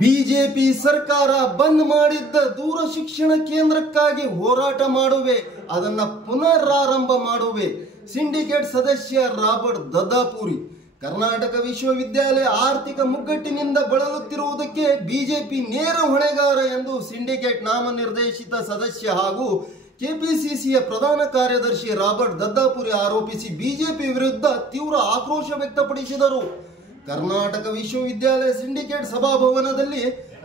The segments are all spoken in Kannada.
ಬಿಜೆಪಿ ಸರ್ಕಾರ ಬಂದ್ ಮಾಡಿದ್ದ ದೂರ ಶಿಕ್ಷಣ ಕೇಂದ್ರಕ್ಕಾಗಿ ಹೋರಾಟ ಮಾಡುವೆ, ಅದನ್ನ ಪುನರಾರಂಭ ಮಾಡುವೆ. ಸಿಂಡಿಕೇಟ್ ಸದಸ್ಯ ರಾಬರ್ಟ್ ದದ್ದಾಪುರಿ. ಕರ್ನಾಟಕ ವಿಶ್ವವಿದ್ಯಾಲಯ ಆರ್ಥಿಕ ಮುಗ್ಗಟ್ಟಿನಿಂದ ಬಳಲುತ್ತಿರುವುದಕ್ಕೆ ಬಿಜೆಪಿ ನೇರ ಹೊಣೆಗಾರ ಎಂದು ಸಿಂಡಿಕೇಟ್ ನಾಮನಿರ್ದೇಶಿತ ಸದಸ್ಯ ಹಾಗೂ ಕೆಪಿಸಿಸಿಯ ಪ್ರಧಾನ ಕಾರ್ಯದರ್ಶಿ ರಾಬರ್ಟ್ ದದ್ದಾಪುರಿ ಆರೋಪಿಸಿ ಬಿಜೆಪಿ ವಿರುದ್ಧ ತೀವ್ರ ಆಕ್ರೋಶ ವ್ಯಕ್ತಪಡಿಸಿದರು. ಕರ್ನಾಟಕ ವಿಶ್ವವಿದ್ಯಾಲಯ ಸಿಂಡಿಕೇಟ್ ಸಭಾಭವನದಲ್ಲಿ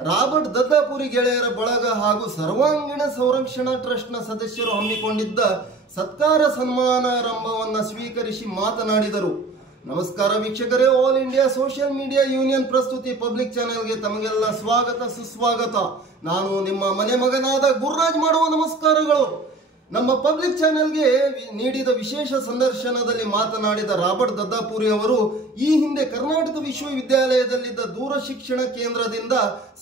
ರಾಬರ್ಟ್ ದದ್ದಾಪುರಿ ಗೆಳೆಯರ ಬಳಗ ಹಾಗೂ ಸರ್ವಾಂಗೀಣ ಸಂರಕ್ಷಣಾ ಟ್ರಸ್ಟ್ನ ಸದಸ್ಯರು ಹಮ್ಮಿಕೊಂಡಿದ್ದ ಸತ್ಕಾರ ಸನ್ಮಾನಾರಂಭವನ್ನು ಸ್ವೀಕರಿಸಿ ಮಾತನಾಡಿದರು. ನಮಸ್ಕಾರ ವೀಕ್ಷಕರೇ, all India social media union ಪ್ರಸ್ತುತಿ ಪಬ್ಲಿಕ್ ಚಾನೆಲ್ಗೆ ತಮಗೆಲ್ಲ ಸ್ವಾಗತ ಸುಸ್ವಾಗತ. ನಾನು ನಿಮ್ಮ ಮನೆ ಮಗನಾದ ಗುರುರಾಜ್ ಮಾಡುವ ನಮಸ್ಕಾರಗಳು. ನಮ್ಮ ಪಬ್ಲಿಕ್ ಚಾನೆಲ್ಗೆ ನೀಡಿದ ವಿಶೇಷ ಸಂದರ್ಶನದಲ್ಲಿ ಮಾತನಾಡಿದ ರಾಬರ್ಟ್ ದದ್ದಾಪುರಿ ಅವರು ಈ ಹಿಂದೆ ಕರ್ನಾಟಕ ವಿಶ್ವವಿದ್ಯಾಲಯದಲ್ಲಿದ್ದ ದೂರ ಶಿಕ್ಷಣ ಕೇಂದ್ರದಿಂದ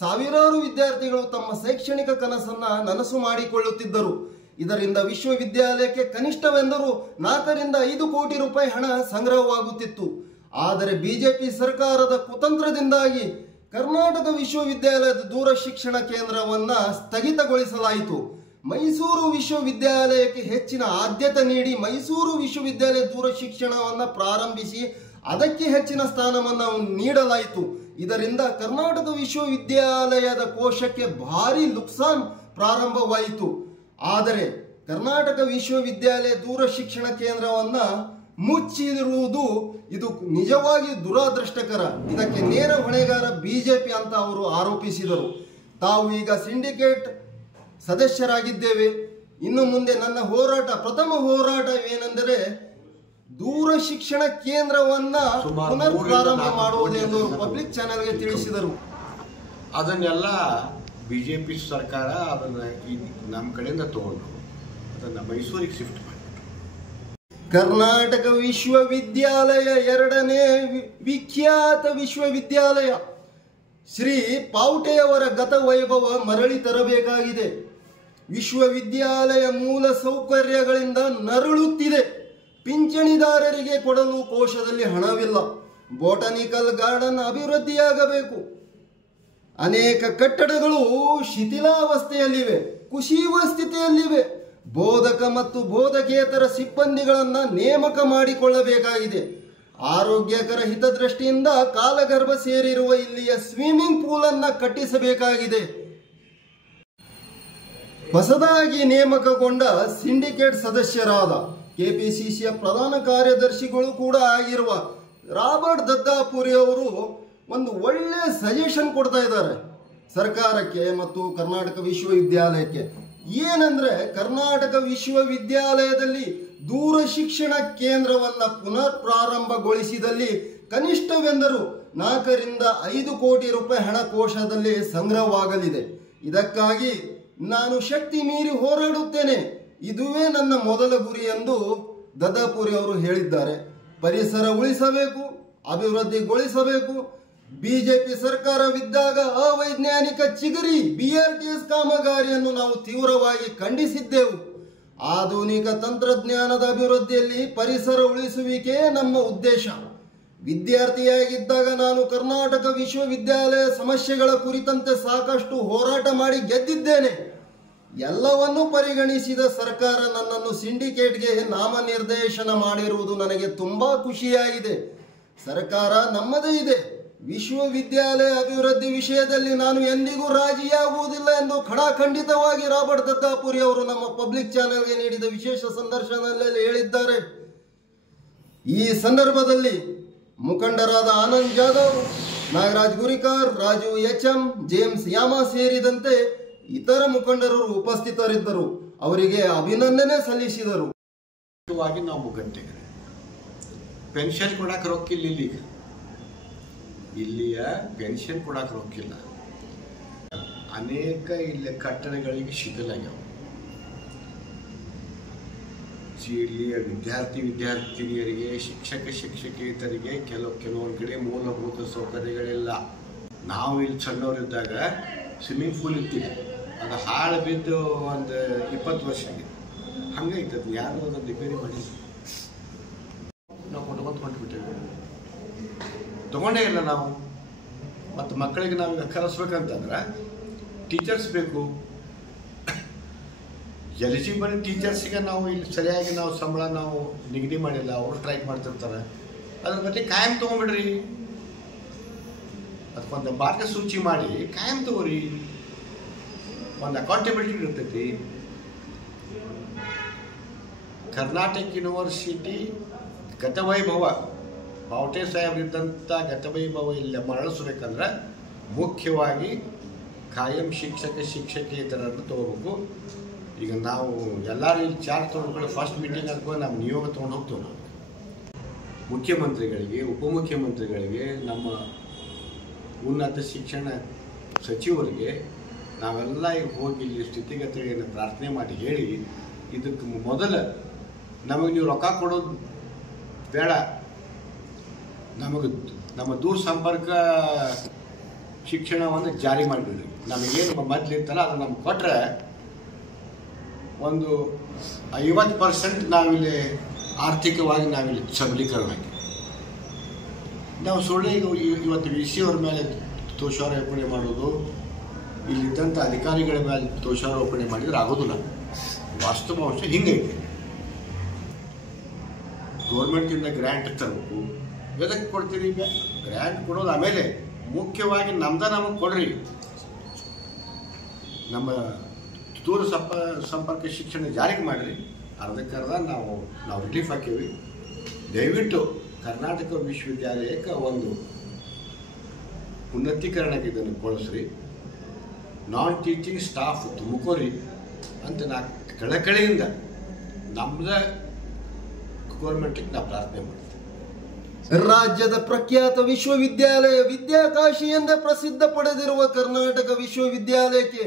ಸಾವಿರಾರು ವಿದ್ಯಾರ್ಥಿಗಳು ತಮ್ಮ ಶೈಕ್ಷಣಿಕ ಕನಸನ್ನ ನನಸು ಮಾಡಿಕೊಳ್ಳುತ್ತಿದ್ದರು. ಇದರಿಂದ ವಿಶ್ವವಿದ್ಯಾಲಯಕ್ಕೆ ಕನಿಷ್ಠವೆಂದರೂ 4 ರಿಂದ 5 ಕೋಟಿ ರೂಪಾಯಿ ಹಣ ಸಂಗ್ರಹವಾಗುತ್ತಿತ್ತು. ಆದರೆ ಬಿಜೆಪಿ ಸರ್ಕಾರದ ಕುತಂತ್ರದಿಂದಾಗಿ ಕರ್ನಾಟಕ ವಿಶ್ವವಿದ್ಯಾಲಯದ ದೂರ ಶಿಕ್ಷಣ ಕೇಂದ್ರವನ್ನ ಸ್ಥಗಿತಗೊಳಿಸಲಾಯಿತು. ಮೈಸೂರು ವಿಶ್ವವಿದ್ಯಾಲಯಕ್ಕೆ ಹೆಚ್ಚಿನ ಆದ್ಯತೆ ನೀಡಿ ಮೈಸೂರು ವಿಶ್ವವಿದ್ಯಾಲಯ ದೂರ ಶಿಕ್ಷಣವನ್ನು ಪ್ರಾರಂಭಿಸಿ ಅದಕ್ಕೆ ಹೆಚ್ಚಿನ ಸ್ಥಾನವನ್ನು ನೀಡಲಾಯಿತು. ಇದರಿಂದ ಕರ್ನಾಟಕ ವಿಶ್ವವಿದ್ಯಾಲಯದ ಕೋಶಕ್ಕೆ ಭಾರಿ ನುಕ್ಸಾನ್ ಪ್ರಾರಂಭವಾಯಿತು. ಆದರೆ ಕರ್ನಾಟಕ ವಿಶ್ವವಿದ್ಯಾಲಯ ದೂರ ಶಿಕ್ಷಣ ಕೇಂದ್ರವನ್ನ ಮುಚ್ಚಿರುವುದು ಇದು ನಿಜವಾಗಿ ದುರಾದೃಷ್ಟಕರ. ಇದಕ್ಕೆ ನೇರ ಹೊಣೆಗಾರ ಬಿಜೆಪಿ ಅಂತ ಅವರು ಆರೋಪಿಸಿದರು. ತಾವು ಈಗ ಸಿಂಡಿಕೇಟ್ ಸದಸ್ಯರಾಗಿದ್ದೇವೆ. ಇನ್ನು ಮುಂದೆ ನನ್ನ ಹೋರಾಟ, ಪ್ರಥಮ ಹೋರಾಟವೇನೆಂದರೆ ದೂರ ಶಿಕ್ಷಣ ಕೇಂದ್ರವನ್ನ ಪುನರ್ ಪ್ರಾರಂಭ ಮಾಡುವುದು ಎಂದು ಪಬ್ಲಿಕ್ ಚಾನೆಲ್ಗೆ ತಿಳಿಸಿದರು. ಅದನ್ನೆಲ್ಲ ಬಿಜೆಪಿ ಸರ್ಕಾರ ಅದನ್ನ ನಮ್ಮ ಕಡೆಯಿಂದ ತಗೊಂಡು ಅದನ್ನ ಮೈಸೂರಿಗೆ ಶಿಫ್ಟ್ ಮಾಡಿ ಕರ್ನಾಟಕ ವಿಶ್ವವಿದ್ಯಾಲಯ ಎರಡನೇ ವಿಖ್ಯಾತ ವಿಶ್ವವಿದ್ಯಾಲಯ ಶ್ರೀ ಪಾವಟೆಯವರ ಗತ ವೈಭವ ಮರಳಿ ತರಬೇಕಾಗಿದೆ. ವಿಶ್ವವಿದ್ಯಾಲಯ ಮೂಲ ಸೌಕರ್ಯಗಳಿಂದ ನರಳುತ್ತಿದೆ. ಪಿಂಚಣಿದಾರರಿಗೆ ಕೊಡಲು ಕೋಶದಲ್ಲಿ ಹಣವಿಲ್ಲ. ಬೋಟನಿಕಲ್ ಗಾರ್ಡನ್ ಅಭಿವೃದ್ಧಿಯಾಗಬೇಕು. ಅನೇಕ ಕಟ್ಟಡಗಳು ಶಿಥಿಲಾವಸ್ಥೆಯಲ್ಲಿವೆ, ಕುಸಿಯುವ ಸ್ಥಿತಿಯಲ್ಲಿವೆ. ಬೋಧಕ ಮತ್ತು ಬೋಧಕೇತರ ಸಿಬ್ಬಂದಿಗಳನ್ನು ನೇಮಕ ಮಾಡಿಕೊಳ್ಳಬೇಕಾಗಿದೆ. ಆರೋಗ್ಯಕರ ಹಿತದೃಷ್ಟಿಯಿಂದ ಕಾಲಗರ್ಭ ಸೇರಿರುವ ಇಲ್ಲಿಯ ಸ್ವಿಮ್ಮಿಂಗ್ ಪೂಲ್ ಅನ್ನ ಕಟ್ಟಿಸಬೇಕಾಗಿದೆ. ಹೊಸದಾಗಿ ನೇಮಕಗೊಂಡ ಸಿಂಡಿಕೇಟ್ ಸದಸ್ಯರಾದ ಕೆಪಿಸಿಸಿಯ ಪ್ರಧಾನ ಕಾರ್ಯದರ್ಶಿಗಳು ಕೂಡ ಆಗಿರುವ ರಾಬರ್ಟ್ ದದ್ದಾಪುರಿ ಅವರು ಒಂದು ಒಳ್ಳೆ ಸಜೆಷನ್ ಕೊಡ್ತಾ ಇದ್ದಾರೆ ಸರ್ಕಾರಕ್ಕೆ ಮತ್ತು ಕರ್ನಾಟಕ ವಿಶ್ವವಿದ್ಯಾಲಯಕ್ಕೆ. ಏನಂದ್ರೆ ಕರ್ನಾಟಕ ವಿಶ್ವವಿದ್ಯಾಲಯದಲ್ಲಿ ದೂರ ಶಿಕ್ಷಣ ಕೇಂದ್ರವನ್ನ ಪುನರ್ ಪ್ರಾರಂಭಗೊಳಿಸಿದಲ್ಲಿ ಕನಿಷ್ಠವೆಂದರೂ 4 ರಿಂದ 5 ಕೋಟಿ ರೂಪಾಯಿ ಹಣ ಕೋಶದಲ್ಲಿ ಸಂಗ್ರಹವಾಗಲಿದೆ. ಇದಕ್ಕಾಗಿ ನಾನು ಶಕ್ತಿ ಮೀರಿ ಹೋರಾಡುತ್ತೇನೆ. ಇದುವೇ ನನ್ನ ಮೊದಲ ಗುರಿ ಎಂದು ದದ್ದಾಪುರಿ ಅವರು ಹೇಳಿದ್ದಾರೆ. ಪರಿಸರ ಉಳಿಸಬೇಕು, ಅಭಿವೃದ್ಧಿಗೊಳಿಸಬೇಕು. ಬಿಜೆಪಿ ಸರ್ಕಾರವಿದ್ದಾಗ ಅವೈಜ್ಞಾನಿಕ ಚಿಗರಿ BRTS ಕಾಮಗಾರಿಯನ್ನು ನಾವು ತೀವ್ರವಾಗಿ ಖಂಡಿಸಿದ್ದೆವು. ಆಧುನಿಕ ತಂತ್ರಜ್ಞಾನದ ಅಭಿವೃದ್ಧಿಯಲ್ಲಿ ಪರಿಸರ ಉಳಿಸುವಿಕೆ ನಮ್ಮ ಉದ್ದೇಶ. ವಿದ್ಯಾರ್ಥಿಯಾಗಿದ್ದಾಗ ನಾನು ಕರ್ನಾಟಕ ವಿಶ್ವವಿದ್ಯಾಲಯ ಸಮಸ್ಯೆಗಳ ಕುರಿತಂತೆ ಸಾಕಷ್ಟು ಹೋರಾಟ ಮಾಡಿ ಗೆದ್ದಿದ್ದೇನೆ. ಎಲ್ಲವನ್ನೂ ಪರಿಗಣಿಸಿದ ಸರ್ಕಾರ ನನ್ನನ್ನು ಸಿಂಡಿಕೇಟ್ಗೆ ನಾಮನಿರ್ದೇಶನ ಮಾಡಿರುವುದು ನನಗೆ ತುಂಬಾ ಖುಷಿಯಾಗಿದೆ. ಸರ್ಕಾರ ನಮ್ಮದೇ ಇದೆ. ವಿಶ್ವವಿದ್ಯಾಲಯ ಅಭಿವೃದ್ಧಿ ವಿಷಯದಲ್ಲಿ ನಾನು ಎಂದಿಗೂ ರಾಜಿಯಾಗುವುದಿಲ್ಲ ಎಂದು ಖಡಾಖಂಡಿತವಾಗಿ ರಾಬರ್ಟ್ ದದ್ದಾಪುರಿ ಅವರು ನಮ್ಮ ಪಬ್ಲಿಕ್ ಚಾನೆಲ್ಗೆ ನೀಡಿದ ವಿಶೇಷ ಸಂದರ್ಶನದಲ್ಲಿ ಹೇಳಿದ್ದಾರೆ. ಈ ಸಂದರ್ಭದಲ್ಲಿ ಮುಖಂಡರಾದ ಆನಂದ್ ಜಾಧವ್, ನಾಗರಾಜ್ ಗುರಿಕಾರ್, ರಾಜು HM, ಜೇಮ್ಸ್ ಯಾಮಾ ಸೇರಿದಂತೆ ಇತರ ಮುಖಂಡರು ಉಪಸ್ಥಿತರಿದ್ದರು. ಅವರಿಗೆ ಅಭಿನಂದನೆ ಸಲ್ಲಿಸಿದರು. ನಾವು ಮುಗ್ಗಟ್ಟಿಗೆ ಪೆನ್ಷನ್ ಕೊಡಕ್ಕೆ ರೊಕ್ಕಿಲ್ಲ. ಇಲ್ಲಿಯ ಪೆನ್ಷನ್ ಕೊಡಕ್ಕೆ ರೊಕ್ಕಿಲ್ಲ. ಅನೇಕ ಇಲ್ಲಿ ಕಟ್ಟಡಗಳಿಗೆ ಶಿಥಿಲಾಗ್ಯಾವ. ಇಲ್ಲಿಯ ವಿದ್ಯಾರ್ಥಿನಿಯರಿಗೆ, ಶಿಕ್ಷಕೇತರಿಗೆ ಕೆಲವೊಂದು ಕಡೆ ಮೂಲಭೂತ ಸೌಕರ್ಯಗಳಿಲ್ಲ. ನಾವು ಇಲ್ಲಿ ಸಣ್ಣವರಿದ್ದಾಗ ಸ್ವಿಮ್ಮಿಂಗ್ ಪೂಲ್ ಇರ್ತೀವಿ, ಅದು ಹಾಳು ಬಿದ್ದು ಒಂದು 20 ವರ್ಷ ಆಗಿದೆ. ಹಂಗೈತದ ಯಾರು ಅದನ್ನು ರಿಪೇರಿ ಮಾಡಿ ನಾವು ಹೊಂಟ್ಬಿಟ್ಟೇವೆ. ತಗೊಂಡೇ ಇಲ್ಲ ನಾವು. ಮತ್ತು ಮಕ್ಕಳಿಗೆ ನಾವು ಕಲಿಸ್ಬೇಕಂತಂದ್ರೆ ಟೀಚರ್ಸ್ ಬೇಕು. ಎಲಿಜಿಬಲ್ ಟೀಚರ್ಸಿಗೆ ನಾವು ಇಲ್ಲಿ ಸರಿಯಾಗಿ ನಾವು ಸಂಬಳ ನಾವು ನಿಗದಿ ಮಾಡಿಲ್ಲ, ಅವರು ಸ್ಟ್ರೈಕ್ ಮಾಡ್ತಿರ್ತಾರೆ. ಅದ್ರ ಬಗ್ಗೆ ಕಾಯಂ ತೊಗೊಂಬಿಡ್ರಿ, ಅದಕ್ಕೊಂದು ಮಾರ್ಗಸೂಚಿ ಮಾಡಿ ಕಾಯಂ ತಗೋರಿ, ಒಂದು ಅಕೌಂಟಬಿಲಿಟಿ ಇರ್ತೈತಿ. ಕರ್ನಾಟಕ ಯೂನಿವರ್ಸಿಟಿ ಗತವೈಭವ ಬಾವಟೆ ಸಾಹೇಬ್ರಿದ್ದಂಥ ಗತವೈಭವ ಇಲ್ಲಿ ಮರಳಿಸ್ಬೇಕಂದ್ರೆ ಮುಖ್ಯವಾಗಿ ಕಾಯಂ ಶಿಕ್ಷಕೇತರನ್ನು ತಗೋಬೇಕು. ಈಗ ನಾವು ಎಲ್ಲರೂ ಇಲ್ಲಿ ಚಾರ್ಜ್ ತೊಗೊಂಡ್ಕೊಂಡು ಫಸ್ಟ್ ಮೀಟಿಂಗ್ ಹಾಕುವ ನಮ್ಮ ನಿಯೋಗ ತೊಗೊಂಡು ಹೋಗ್ತೇವೆ. ನಾವು ಮುಖ್ಯಮಂತ್ರಿಗಳಿಗೆ, ಉಪಮುಖ್ಯಮಂತ್ರಿಗಳಿಗೆ, ನಮ್ಮ ಉನ್ನತ ಶಿಕ್ಷಣ ಸಚಿವರಿಗೆ ನಾವೆಲ್ಲ ಈಗ ಹೋಗಿ ಇಲ್ಲಿ ಸ್ಥಿತಿಗತಿಗಳನ್ನು ಪ್ರಾರ್ಥನೆ ಮಾಡಿ ಹೇಳಿ, ಇದಕ್ಕೆ ಮೊದಲು ನಮಗೆ ನೀವು ರೊಕ್ಕ ಕೊಡೋದು ಬೇಡ, ನಮಗೆ ನಮ್ಮ ದೂರ ಸಂಪರ್ಕ ಶಿಕ್ಷಣವನ್ನು ಜಾರಿ ಮಾಡಿಬಿಡ್ರಿ. ನಮಗೇನು ಮೊದಲಿತ್ತಲ್ಲ ಅದು ನಮ್ಗೆ ಕೊಟ್ಟರೆ ಒಂದು 50% ನಾವಿಲ್ಲಿ ಆರ್ಥಿಕವಾಗಿ ನಾವಿಲ್ಲಿ ಸಬಲೀಕರಣ ಆಗಿ ನಾವು ಸುಳ್ಳು ಇವತ್ತು VC ಅವ್ರ ಮೇಲೆ ದೋಷಾರೋಪಣೆ ಮಾಡೋದು, ಇಲ್ಲಿದ್ದಂಥ ಅಧಿಕಾರಿಗಳ ಮೇಲೆ ದೋಷಾರೋಪಣೆ ಮಾಡಿದ್ರೆ ಆಗೋದಿಲ್ಲ. ವಾಸ್ತವಾಂಶ ಹಿಂಗೈತೆ. ಗೌರ್ಮೆಂಟಿಂದ ಗ್ರ್ಯಾಂಟ್ ತರಬೇಕು. ಎದಕ್ಕೆ ಕೊಡ್ತೀರಿ? ಗ್ರ್ಯಾಂಟ್ ಕೊಡೋದು ಆಮೇಲೆ ಮುಖ್ಯವಾಗಿ ನಮಗೆ ಕೊಡ್ರಿ. ನಮ್ಮ ದೂರ ಸಂಪರ್ಕ ಶಿಕ್ಷಣ ಜಾರಿಗೆ ಮಾಡಿರಿ. ಅರ್ಧಕ್ಕರ್ಧ ನಾವು ರಿಲೀಫ್ ಹಾಕೀವಿ. ದಯವಿಟ್ಟು ಕರ್ನಾಟಕ ವಿಶ್ವವಿದ್ಯಾಲಯಕ್ಕೆ ಒಂದು ಉನ್ನತೀಕರಣಕ್ಕೆ ಇದನ್ನು ಬಳಸ್ರಿ. ನಾನ್ ಟೀಚಿಂಗ್ ಸ್ಟಾಫ್ ತುಮಕೂರಿ ಅಂತ ನಾ ಕಳಕಳಿಯಿಂದ ನಮ್ಮದ ಗೌರ್ಮೆಂಟಿಗೆ ನಾವು ಪ್ರಾರ್ಥನೆ ಮಾಡ್ತೀವಿ. ರಾಜ್ಯದ ಪ್ರಖ್ಯಾತ ವಿಶ್ವವಿದ್ಯಾಲಯ ವಿದ್ಯಾಕಾಶಿ ಎಂದೇ ಪ್ರಸಿದ್ಧ ಪಡೆದಿರುವ ಕರ್ನಾಟಕ ವಿಶ್ವವಿದ್ಯಾಲಯಕ್ಕೆ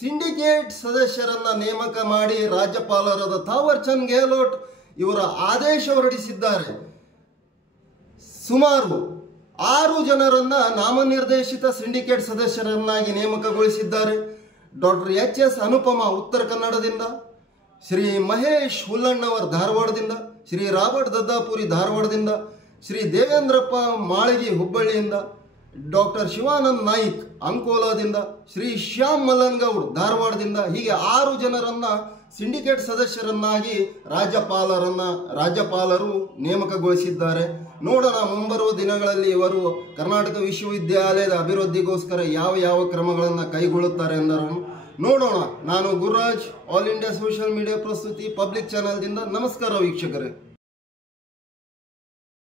ಸಿಂಡಿಕೇಟ್ ಸದಸ್ಯರನ್ನ ನೇಮಕ ಮಾಡಿ ರಾಜ್ಯಪಾಲರಾದ ಥಾವರ್ ಚಂದ್ ಗೆಹ್ಲೋಟ್ ಇವರ ಆದೇಶ ಹೊರಡಿಸಿದ್ದಾರೆ. ಸುಮಾರು 6 ಜನರನ್ನ ನಾಮನಿರ್ದೇಶಿತ ಸಿಂಡಿಕೇಟ್ ಸದಸ್ಯರನ್ನಾಗಿ ನೇಮಕಗೊಳಿಸಿದ್ದಾರೆ. ಡಾಕ್ಟರ್ HS ಅನುಪಮ ಉತ್ತರ ಕನ್ನಡದಿಂದ, ಶ್ರೀ ಮಹೇಶ್ ಹುಲ್ಲಣ್ಣವರ್ ಧಾರವಾಡದಿಂದ, ಶ್ರೀ ರಾಬರ್ಟ್ ದದ್ದಾಪುರಿ ಧಾರವಾಡದಿಂದ, ಶ್ರೀ ದೇವೇಂದ್ರಪ್ಪ ಮಾಳಗಿ ಹುಬ್ಬಳ್ಳಿಯಿಂದ, ಡಾಕ್ಟರ್ ಶಿವಾನಂದ್ ನಾಯ್ಕ್ ಅಂಕೋಲಾದಿಂದ, ಶ್ರೀ ಶ್ಯಾಮ್ ಮಲ್ಲನ್ಗೌಡ್ ಧಾರವಾಡದಿಂದ, ಹೀಗೆ 6 ಜನರನ್ನ ಸಿಂಡಿಕೇಟ್ ಸದಸ್ಯರನ್ನಾಗಿ ರಾಜ್ಯಪಾಲರು ನೇಮಕಗೊಳಿಸಿದ್ದಾರೆ. ನೋಡೋಣ ಮುಂಬರುವ ದಿನಗಳಲ್ಲಿ ಇವರು ಕರ್ನಾಟಕ ವಿಶ್ವವಿದ್ಯಾಲಯದ ಅಭಿವೃದ್ಧಿಗೋಸ್ಕರ ಯಾವ ಕ್ರಮಗಳನ್ನು ಕೈಗೊಳ್ಳುತ್ತಾರೆ ಎಂದರು ನೋಡೋಣ. ನಾನು Gururaj, all India social media ಪ್ರಸ್ತುತಿ ಪಬ್ಲಿಕ್ ಚಾನೆಲ್ದಿಂದ. ನಮಸ್ಕಾರ ವೀಕ್ಷಕರೇ.